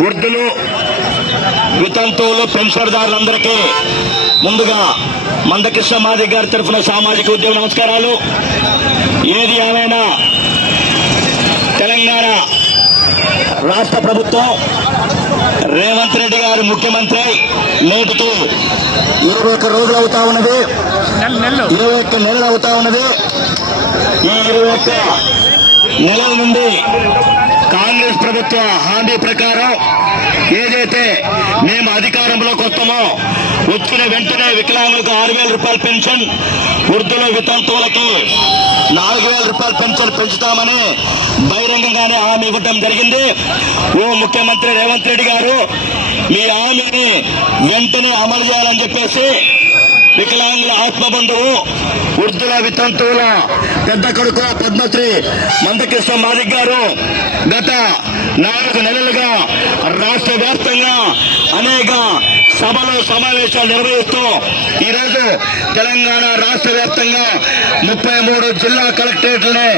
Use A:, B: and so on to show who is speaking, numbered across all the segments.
A: వృద్ధులు వితంతువులు పెన్షన్దారులందరికీ ముందుగా మందకృష్ణ మాది గారి తరఫున సామాజిక ఉద్యమ నమస్కారాలు. ఏది ఏమైనా తెలంగాణ రాష్ట్ర ప్రభుత్వం రేవంత్ రెడ్డి గారు ముఖ్యమంత్రి నేటికి ఇరవై ఒక్క రోజులు అవుతా ఉన్నది. ఇరవై ఒక్క నెలలు అవుతా ఉన్నది. ఈ ఇరవై ఒక్క నెలల నుండి కాంగ్రెస్ ప్రభుత్వ హామీ ప్రకారం ఏదైతే మేము అధికారంలోకి వస్తామో వచ్చిన వెంటనే వికలాంగులకు ఆరు వేల రూపాయల పెన్షన్ వృద్ధుల వితంతువులకి నాలుగు వేల రూపాయల పెన్షన్ పెంచుతామని బహిరంగంగానే హామీ ఇవ్వడం జరిగింది. ఓ ముఖ్యమంత్రి రేవంత్ రెడ్డి గారు మీ హామీని వెంటనే అమలు చేయాలని చెప్పేసి వికలాంగుల ఆత్మబంధువు వృద్ధుల వితంతువుల పెద్ద కొడుకు పద్మశ్రీ మందకృష్ణ మాదిక్ గారు గత నాలుగు నెలలుగా రాష్ట్ర వ్యాప్తంగా అనేక సభలు సమావేశాలు నిర్వహిస్తూ ఈరోజు తెలంగాణ రాష్ట్ర వ్యాప్తంగా ముప్పై మూడు జిల్లా కలెక్టరేట్లనే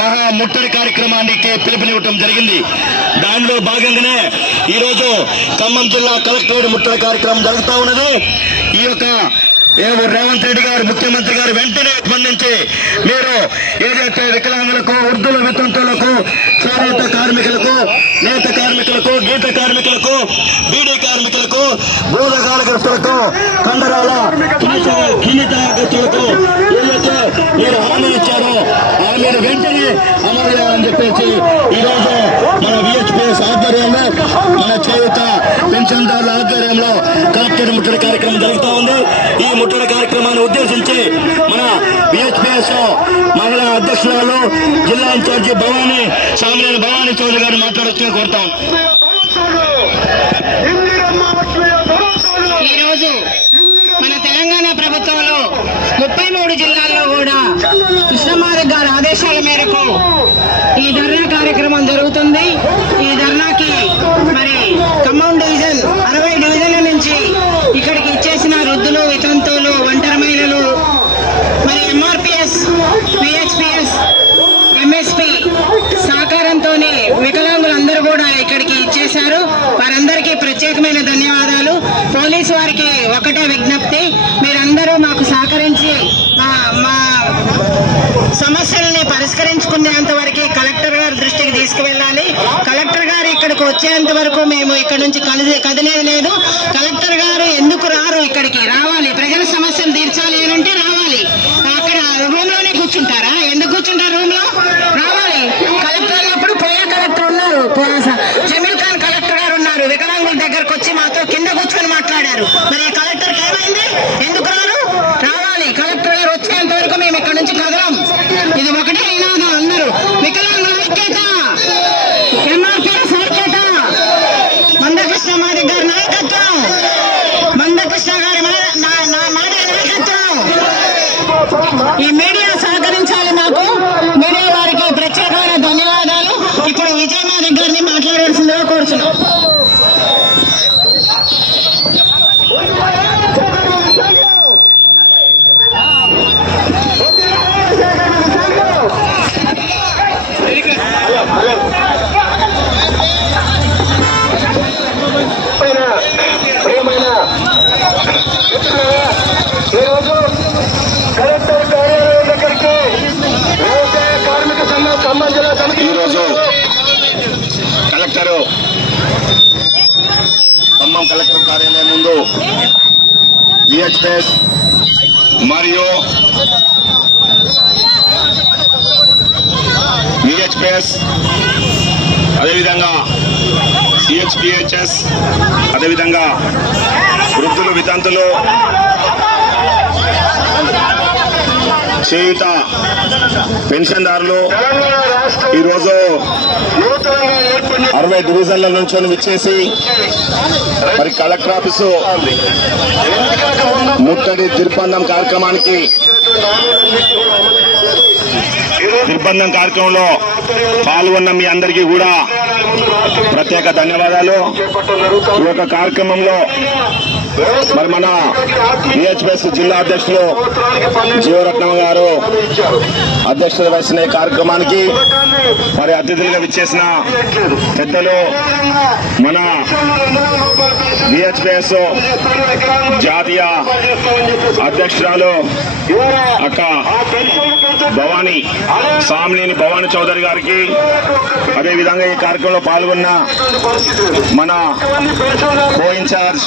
A: మహా ముట్టడి కార్యక్రమానికి పిలుపునివ్వటం జరిగింది. దానిలో భాగంగానే ఈరోజు ఖమ్మం జిల్లా కలెక్టరేట్ ముట్టడి కార్యక్రమం జరుగుతూ ఉన్నది. ఈ యొక్క ఏమో రేవంత్ రెడ్డి గారు ముఖ్యమంత్రి గారు వెంటనే స్పందించి మీరు ఏదైతే వికలాంగులకు వృద్ధుల వితంతులకు చేనేత కార్మికులకు నేత కార్మికులకు గీత కార్మికులకు బీడీ కార్మికులకు భూతకాలగ్రస్తులకు కండరాల కిన్నితగ్రస్తులకు ఏదైతే మీరు హామీ ఇచ్చారో హామీని వెంటనే అమలు చేయాలని చెప్పేసి ఈరోజు మన విహెచ్పిఎస్ ఆధ్వర్యంలో మన చేయుత పెన్షన్దారుల ఆధ్వర్యంలో కలెక్టర్ ముట్టడి కార్యక్రమం జరుగుతూ ఉంది. ఈ ముట్టడి కార్యక్రమాన్ని ఉద్దేశించి మన బిహెచ్పిఎస్ మహిళా అధ్యక్షురాలు జిల్లా ఇన్ఛార్జి భవానీ సామినేని భవానీ చౌదరి గారిని మాట్లాడొచ్చు కోరుతాం.
B: ఈరోజు మన తెలంగాణ ప్రభుత్వంలో ముప్పై మూడు జిల్లాల్లో కూడా కృష్ణమాధవ్ గారి ఆదేశాల మేరకు ఈ ధర్నా కార్యక్రమం జరుగుతుంది ఈ ధర్నాకి మరి ఖమ్మం డివిజన్ అరవై డివిజన్ల నుంచి ఇక్కడికి ఇచ్చేసిన వృద్ధులు వితంతువులు ఒంటరి మహిళలు మరి ఎంఆర్పిఎస్ పిహెచ్పిఎస్ ఎంఎస్పి సహకారంతో వికలాంగులందరూ కూడా ఇక్కడికి ఇచ్చేశారు వారందరికీ ప్రత్యేకమైన ధన్యవాదాలు పోలీసు వారికి ఒకటే విజ్ఞప్తి మీరందరూ మాకు సహకరించి మా మా సమస్యల్ని పరిష్కరించుకునేంత వరకు కలెక్టర్ గారి దృష్టికి తీసుకువెళ్ళాలి. కలెక్టర్ గారు ఇక్కడికి వచ్చేంత వరకు మేము ఇక్కడ నుంచి కదిలే లేదు. దగ్గరకు వచ్చి మాతో కింద కూర్చొని మాట్లాడారు. మరి ఈ ఏమైంది? ఎందుకు
C: ప్రియమైన ఈరోజు కలెక్టర్ కార్యాలయం దగ్గరికి వ్యవసాయ కార్మిక సంఘం ఖమ్మం జిల్లా సమితి
A: ఈరోజు కలెక్టర్ ఖమ్మం కలెక్టర్ కార్యాలయం ముందు విహెచ్ఎస్ మరియు విహెచ్పిఎస్ అదేవిధంగా సిహెచ్పిహెచ్ఎస్ అదేవిధంగా వృద్ధులు వితంతులు చేయుత పెన్షన్దారులు ఈరోజు అరవై డివిజన్ల నుంచి విచ్చేసి మరి కలెక్టర్ ఆఫీసు ముట్టడి దిర్బంధం కార్యక్రమానికి దిర్బంధం కార్యక్రమంలో పాల్గొన్న మీ అందరికీ కూడా ప్రత్యేక ధన్యవాదాలు. ఈ యొక్క కార్యక్రమంలో
D: మరి మన బిహెచ్పిఎస్ జిల్లా అధ్యక్షులు జీవరత్నం గారు అధ్యక్షత వహిస్తున్న ఈ కార్యక్రమానికి మరి అతిథులుగా విచ్చేసిన పెద్దలు మన
C: రెండు
D: జాతీయ అధ్యక్షురాలు అక్క భవానీ సామ్లీని భవానీ చౌదరి గారికి. అదే విధంగా ఈ కార్యక్రమంలో పాల్గొన్న
C: పరిస్థితి
D: మన కో ఇన్ఛార్జ్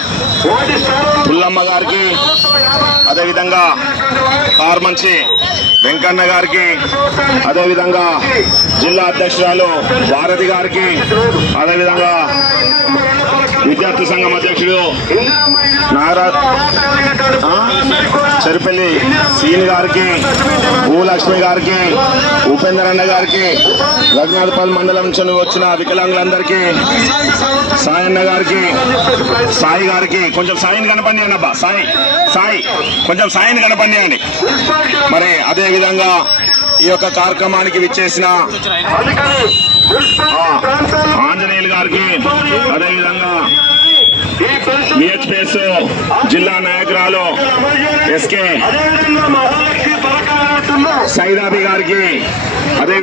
D: పుల్లమ్మ గారికి అదే విధంగా కార్మంచి వెంకన్న గారికి అదే విధంగా జిల్లా అధ్యక్షురాలు భారతి గారికి అదే విధంగా విద్యార్థి సంఘం అధ్యక్షుడు నారా సరిపల్లి సీన్ గారికి భూలక్ష్మి గారికి ఉపేందర్ అన్న గారికి రఘునాథపల్లి మండలం నుంచి వచ్చిన వికలాంగులందరికీ సాయన్న గారికి సాయి గారికి కొంచెం సాయిని కనపండి అన్నబ్బా సాయి సాయి కొంచెం సాయిని కనపండి మరి అదే విధంగా ఈ యొక్క కార్యక్రమానికి విచ్చేసిన ఆంజనేయులు గారికి అదేవిధంగా విధంగా
C: ఈ పెన్షన్
D: బిహెచ్పిఎస్ జిల్లా నాయకురాలు
C: అమలు చేయాలి.
D: ఎస్కే
C: అదేవిధంగా మహాలక్ష్మి పథకాలు అంటున్నాం
D: సైదాబి గారికి అదే